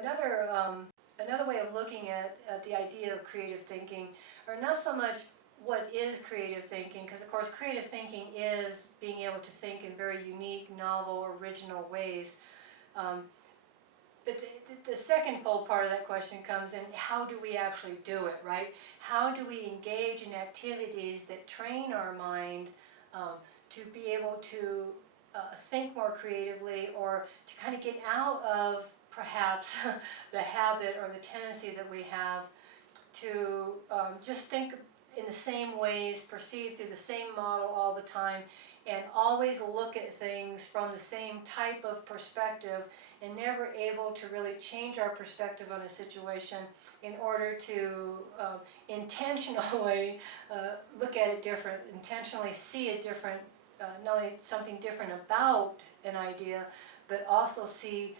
another way of looking at the idea of creative thinking, or not so much what is creative thinking, because of course creative thinking is being able to think in very unique, novel, original ways. But the second fold part of that question comes in, how do we actually do it, right? How do we engage in activities that train our mind to be able to think more creatively, or to kind of get out of perhaps the habit or the tendency that we have to just think in the same ways, perceive through the same model all the time, and always look at things from the same type of perspective, and never able to really change our perspective on a situation in order to intentionally look at it different, intentionally see a different, not only something different about an idea, but also see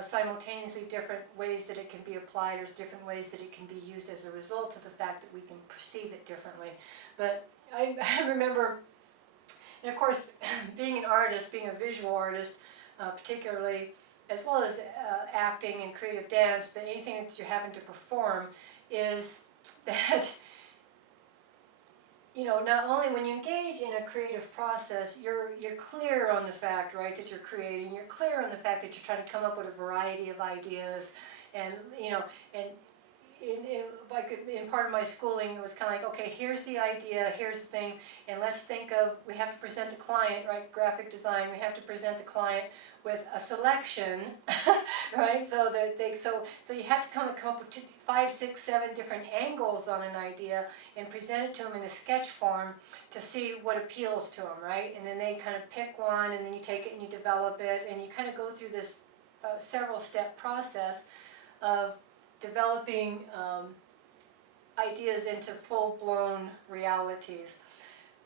simultaneously different ways that it can be applied, or different ways that it can be used as a result of the fact that we can perceive it differently. But I remember, and of course, being an artist, being a visual artist, particularly, as well as acting and creative dance, but anything that you're having to perform, is that, not only when you engage in a creative process, you're clear on the fact, right, that you're creating. You're clear on the fact that you're trying to come up with a variety of ideas, and and in part of my schooling, it was kind of like, okay, here's the idea, here's the thing, and let's think of, we have to present the client, right, graphic design, we have to present the client with a selection, right, so that so you have to come up with 5, 6, 7 different angles on an idea, and present it to them in a sketch form to see what appeals to them, right, and then they kind of pick one, and then you take it and you develop it, and you kind of go through this several step process of developing ideas into full-blown realities.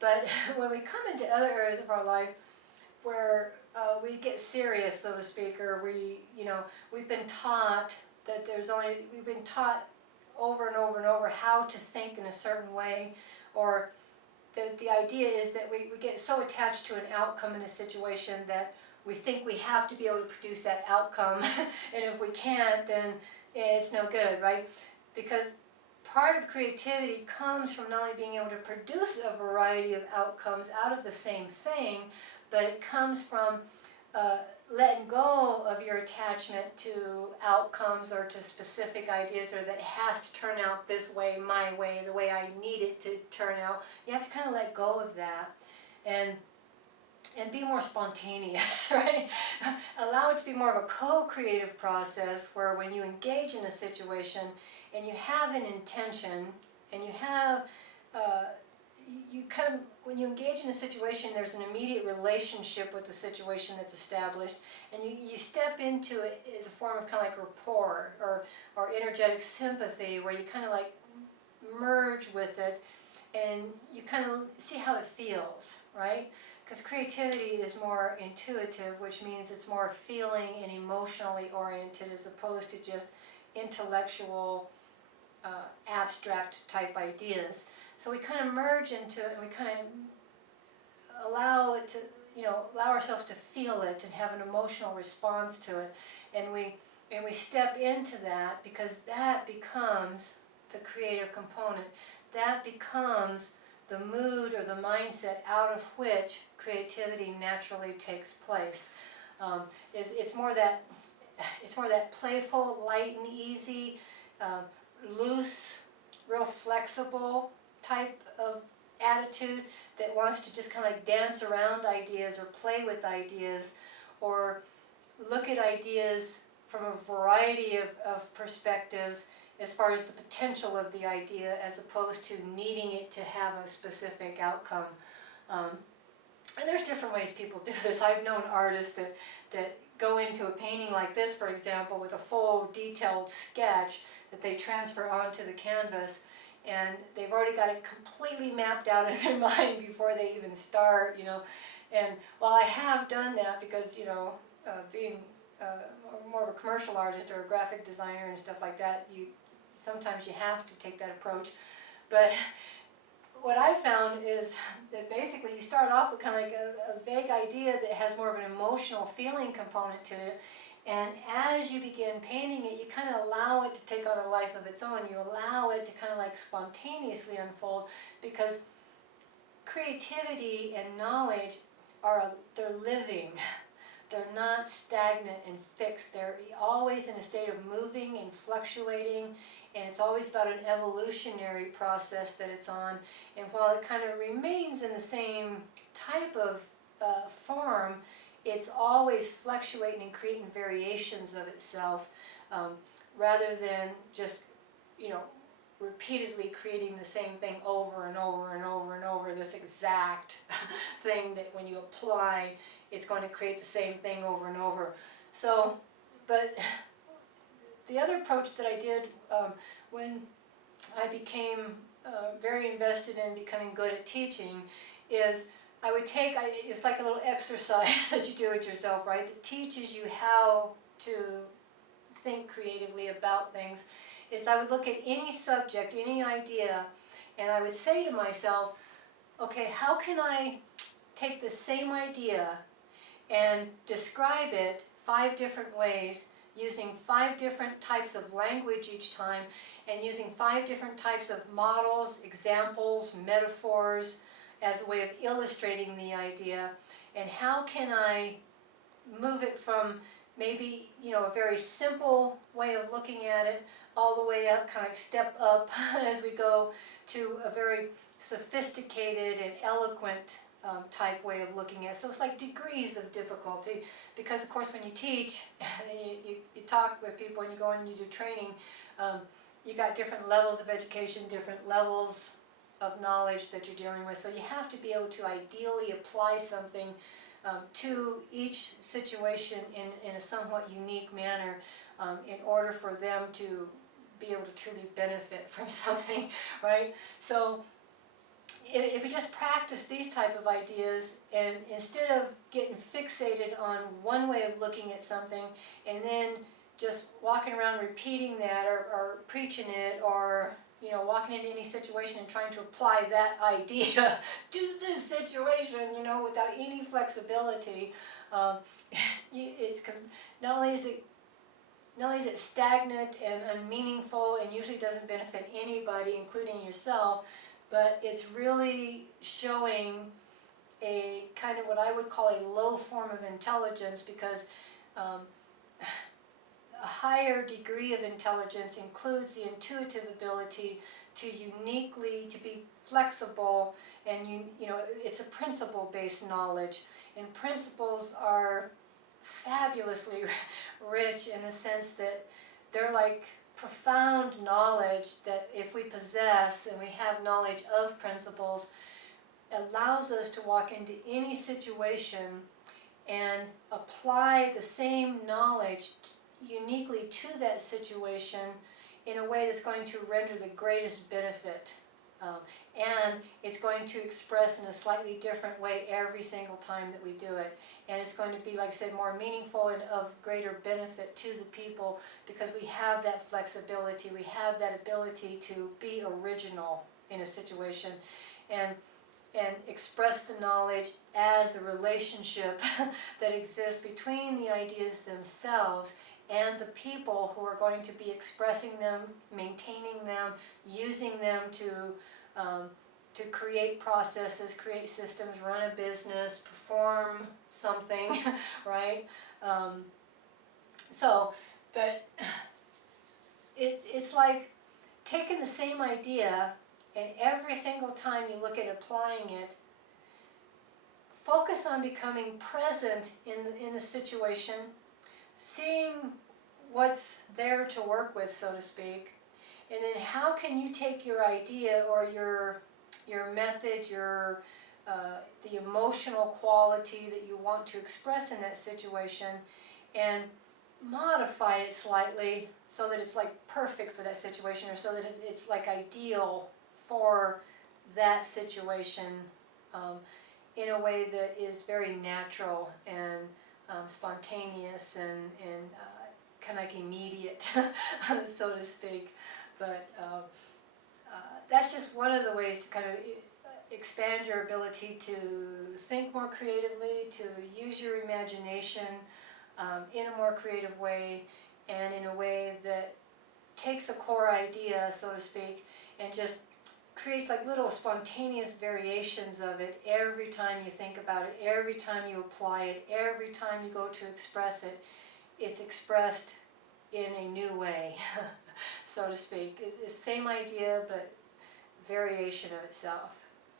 But when we come into other areas of our life where we get serious, so to speak, or we've been taught that we've been taught over and over and over how to think in a certain way, or the idea is that we get so attached to an outcome in a situation that we think we have to be able to produce that outcome, and if we can't, then it's no good, right? Because part of creativity comes from not only being able to produce a variety of outcomes out of the same thing, but it comes from letting go of your attachment to outcomes or to specific ideas, or that it has to turn out this way, my way, the way I need it to turn out. You have to kind of let go of that and be more spontaneous, right? Allow it to be more of a co-creative process, where when you engage in a situation and you have an intention, and you have, when you engage in a situation, there's an immediate relationship with the situation that's established, and you step into it as a form of kind of like rapport, or energetic sympathy, where you kind of like merge with it, and you kind of see how it feels, right? Because creativity is more intuitive, which means it's more feeling and emotionally oriented, as opposed to just intellectual, abstract type ideas. So we kind of merge into it, and we kind of allow it to, allow ourselves to feel it and have an emotional response to it, and we step into that, because that becomes the creative component. That becomes the mood or the mindset out of which creativity naturally takes place. It's more that playful, light and easy, loose, real flexible type of attitude that wants to just kind of like dance around ideas, or play with ideas, or look at ideas from a variety of perspectives, as far as the potential of the idea, as opposed to needing it to have a specific outcome. And there's different ways people do this. I've known artists that go into a painting like this, for example, with a full detailed sketch that they transfer onto the canvas, and they've already got it completely mapped out in their mind before they even start, And while I have done that, because, being more of a commercial artist or a graphic designer and stuff like that, sometimes you have to take that approach. But what I found is that basically you start off with kind of like a vague idea that has more of an emotional feeling component to it, And as you begin painting it, you kind of allow it to take on a life of its own. You allow it to kind of like spontaneously unfold, because creativity and knowledge they're living. They're not stagnant and fixed. They're always in a state of moving and fluctuating, and it's always about an evolutionary process that it's on. And while it kind of remains in the same type of form, it's always fluctuating and creating variations of itself, rather than just, repeatedly creating the same thing over and over and over and over, this exact thing that when you apply, it's going to create the same thing over and over. So, but the other approach that I did when I became very invested in becoming good at teaching is I would it's like a little exercise that you do with yourself, right? That teaches you how to think creatively about things. Is I would look at any subject, any idea, and I would say to myself, okay, how can I take the same idea and describe it 5 different ways, using 5 different types of language each time, and using 5 different types of models, examples, metaphors, as a way of illustrating the idea, and how can I move it from maybe, a very simple way of looking at it, all the way up, kind of step up as we go to a very sophisticated and eloquent type way of looking at it. So it's like degrees of difficulty, because of course when you teach, you talk with people and you go and you do training, you got different levels of education, different levels of knowledge that you're dealing with. So you have to be able to ideally apply something to each situation in a somewhat unique manner, in order for them to be able to truly benefit from something, right? So if we just practice these type of ideas, and instead of getting fixated on one way of looking at something and then just walking around repeating that, or preaching it, or walking into any situation and trying to apply that idea to this situation, without any flexibility, it's not only is it stagnant and unmeaningful and usually doesn't benefit anybody, including yourself, but it's really showing a kind of what I would call a low form of intelligence, because a higher degree of intelligence includes the intuitive ability to be flexible, and it's a principle-based knowledge, and principles are fabulously rich in the sense that they're like profound knowledge that if we possess and we have knowledge of principles, allows us to walk into any situation and apply the same knowledge uniquely to that situation in a way that's going to render the greatest benefit. And it's going to express in a slightly different way every single time that we do it. And it's going to be, like I said, more meaningful and of greater benefit to the people, because we have that flexibility, we have that ability to be original in a situation and express the knowledge as a relationship that exists between the ideas themselves and the people who are going to be expressing them, maintaining them, using them to create processes, create systems, run a business, perform something, right? But it's like taking the same idea, and every single time you look at applying it, focus on becoming present in the situation, seeing what's there to work with, so to speak, and then how can you take your idea or your method, the emotional quality that you want to express in that situation, and modify it slightly so that it's like perfect for that situation, or so that it's like ideal for that situation, in a way that is very natural and spontaneous and kind of like immediate, so to speak. But that's just one of the ways to kind of expand your ability to think more creatively, to use your imagination, in a more creative way, and in a way that takes a core idea, so to speak, and just creates like little spontaneous variations of it every time you think about it, every time you apply it, every time you go to express it. It's expressed in a new way, so to speak. It's the same idea, but variation of itself,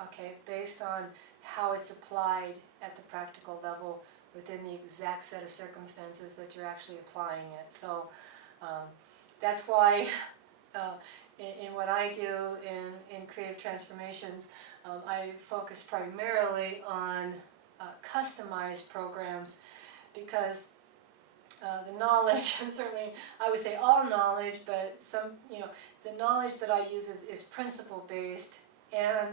okay, based on how it's applied at the practical level within the exact set of circumstances that you're actually applying it. So that's why in what I do in creative transformations, I focus primarily on customized programs, because the knowledge, certainly I would say all knowledge, but some, the knowledge that I use is principle based, and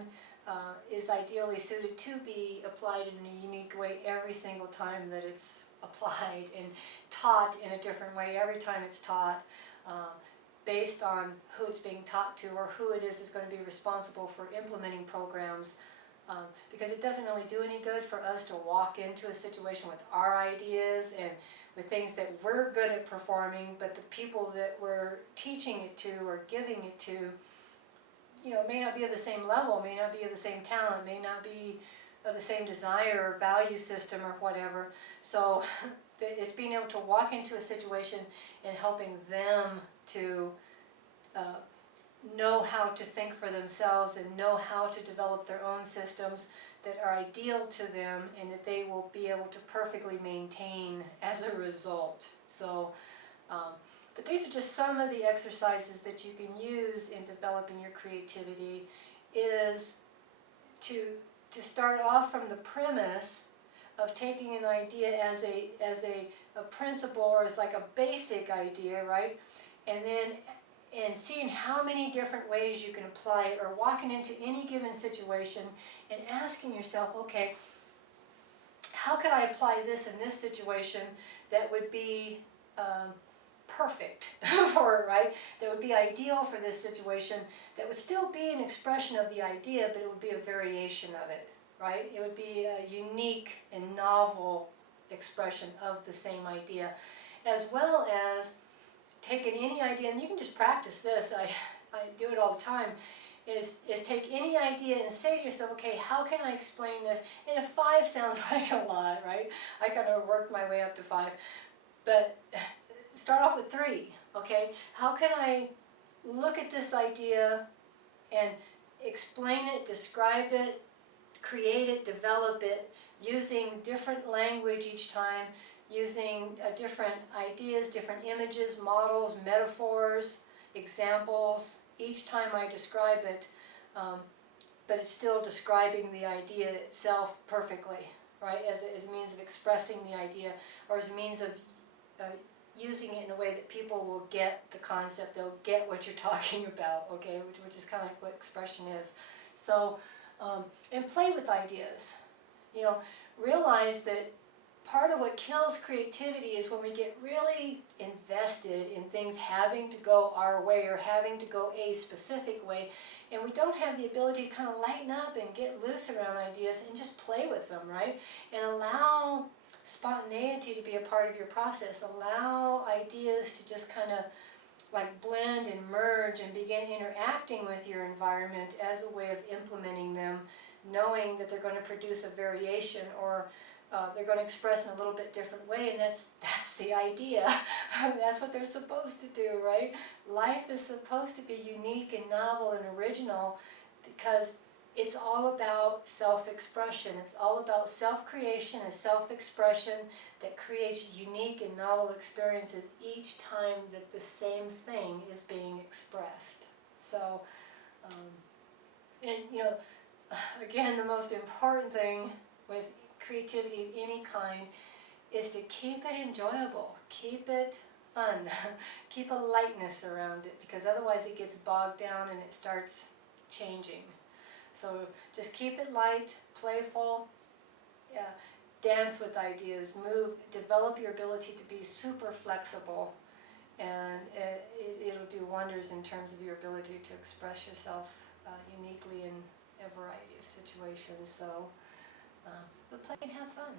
is ideally suited to be applied in a unique way every single time that it's applied, and taught in a different way every time it's taught, based on who it's being taught to, or who it is going to be responsible for implementing programs. Because it doesn't really do any good for us to walk into a situation with our ideas and with things that we're good at performing, but the people that we're teaching it to or giving it to, may not be of the same level, may not be of the same talent, may not be of the same desire or value system or whatever. So it's being able to walk into a situation and helping them to know how to think for themselves and know how to develop their own systems that are ideal to them, and that they will be able to perfectly maintain as a result. So, but these are just some of the exercises that you can use in developing your creativity, is to start off from the premise of taking an idea as a principle, or as like a basic idea, right? And seeing how many different ways you can apply it, or walking into any given situation and asking yourself, okay, how could I apply this in this situation that would be perfect for it, right? That would be ideal for this situation, that would still be an expression of the idea, but it would be a variation of it, right? It would be a unique and novel expression of the same idea, as well as taking any idea, and you can just practice this, I do it all the time, is take any idea and say to yourself, okay, how can I explain this? And if 5 sounds like a lot, right? I kind of worked my way up to 5, but start off with 3, okay? How can I look at this idea and explain it, describe it, create it, develop it, using different language each time, using different ideas, different images, models, metaphors, examples, each time I describe it, but it's still describing the idea itself perfectly, right, as a means of expressing the idea, or as a means of using it in a way that people will get the concept, they'll get what you're talking about, okay, which is kind of like what expression is. So, and play with ideas, realize that part of what kills creativity is when we get really invested in things having to go our way, or having to go a specific way, and we don't have the ability to kind of lighten up and get loose around ideas and just play with them, right? And allow spontaneity to be a part of your process. Allow ideas to just kind of like blend and merge and begin interacting with your environment as a way of implementing them, knowing that they're going to produce a variation, or they're going to express in a little bit different way, and that's the idea. That's what they're supposed to do, right? Life is supposed to be unique and novel and original, because it's all about self-expression. It's all about self-creation and self-expression that creates unique and novel experiences each time that the same thing is being expressed. So, and again, the most important thing with creativity of any kind is to keep it enjoyable, keep it fun, keep a lightness around it, because otherwise it gets bogged down and it starts changing. So just keep it light, playful, dance with ideas, move, develop your ability to be super flexible, and it'll do wonders in terms of your ability to express yourself uniquely in a variety of situations. So, but play and have fun.